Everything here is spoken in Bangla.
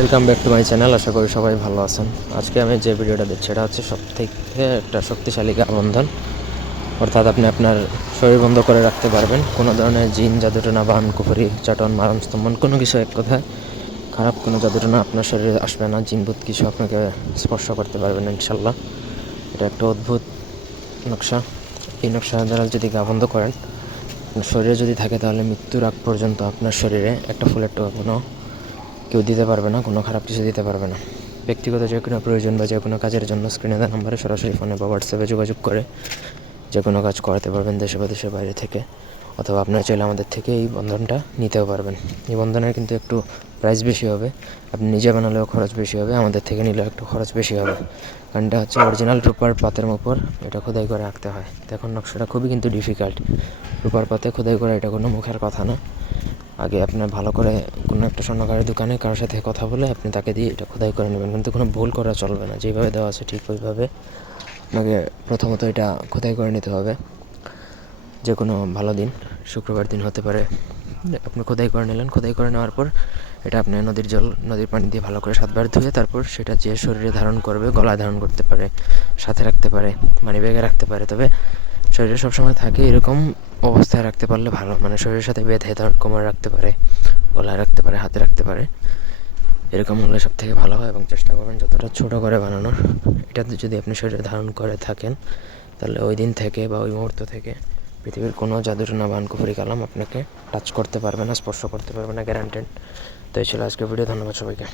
Welcome back to my channel. আশা করি সবাই ভালো আছেন। আজকে আমি যে ভিডিওটা দিচ্ছি এটা হচ্ছে সবথেকে একটা শক্তিশালী গা বন্ধন, অর্থাৎ আপনি আপনার শরীর বন্ধ করে রাখতে পারবেন। কোনো ধরনের জিন, জাদুটোনা, বান, কুফরি, চাটন, মারণ, স্তম্ভন কোনো কিছু, এক কথায় খারাপ কোনো জাদুটোনা আপনার শরীরে আসবে না। জিনভূত কিছু আপনাকে স্পর্শ করতে পারবেন ইনশাল্লাহ। এটা একটা অদ্ভুত নকশা। এই নকশা দ্বারা যদি গা বন্ধ করেন, শরীরে যদি থাকে, তাহলে মৃত্যুর আগ পর্যন্ত আপনার শরীরে একটা ফুলের টোকা কোনো কেউ দিতে পারবে না, কোনো খারাপ কিছু দিতে পারবে না। ব্যক্তিগত যে কোনো প্রয়োজন বা যে কোনো কাজের জন্য স্ক্রিনে দেওয়া নাম্বারে সরাসরি ফোনে বা হোয়াটসঅ্যাপে যোগাযোগ করে যে কোনো কাজ করাতে পারবেন, দেশে বা দেশের বাইরে থেকে। অথবা আপনারা চাইলে আমাদের থেকে এই বন্ধনটা নিতেও পারবেন। এই বন্ধনের কিন্তু একটু প্রাইস বেশি হবে, আপনি নিজে বানালেও খরচ বেশি হবে, আমাদের থেকে নিলেও একটু খরচ বেশি হবে। কারণ এটা হচ্ছে অরিজিনাল রূপার পাতের উপর এটা খোদাই করে রাখতে হয়। দেখুন নকশাটা খুবই কিন্তু ডিফিকাল্ট। রূপার পাতে খোদাই করা এটা কোনো মুখের কথা না। আগে আপনার ভালো করে কোনো একটা স্বর্ণকারের দোকানে কারোর সাথে কথা বলে আপনি তাকে দিয়ে এটা খোদাই করে নেবেন, কিন্তু কোনো ভুল করা চলবে না। যেভাবে দেওয়া আছে ঠিক ওইভাবে আপনাকে প্রথমত এটা খোদাই করে নিতে হবে। যে কোনো ভালো দিন, শুক্রবার দিন হতে পারে, আপনি খোদাই করে নিলেন। খোদাই করে নেওয়ার পর এটা আপনি নদীর পানি দিয়ে ভালো করে 7 বার ধুয়ে তারপর সেটা যে শরীরে ধারণ করবে, গলায় ধারণ করতে পারে, সাথে রাখতে পারে, মানিব্যাগে রাখতে পারে। তবে শরীরে সবসময় থাকে এরকম অবস্থায় রাখতে পারলে ভালো, মানে শরীরের সাথে বেঁধে কোমরে রাখতে পারে, গলায় রাখতে পারে, হাতে রাখতে পারে। এরকম হলে সব থেকে ভালো হয়, এবং চেষ্টা করবেন যতটা ছোটো করে বানানোর। এটা যদি আপনি শরীরে ধারণ করে থাকেন, তাহলে ওই দিন থেকে বা ওই মুহূর্ত থেকে পৃথিবীর কোনো জাদুটোনা, বান, কুফরি, কালাম আপনাকে টাচ করতে পারবে না, স্পর্শ করতে পারবে না, গ্যারান্টেড। তো এই ছিল আজকের ভিডিও। ধন্যবাদ সবাইকে।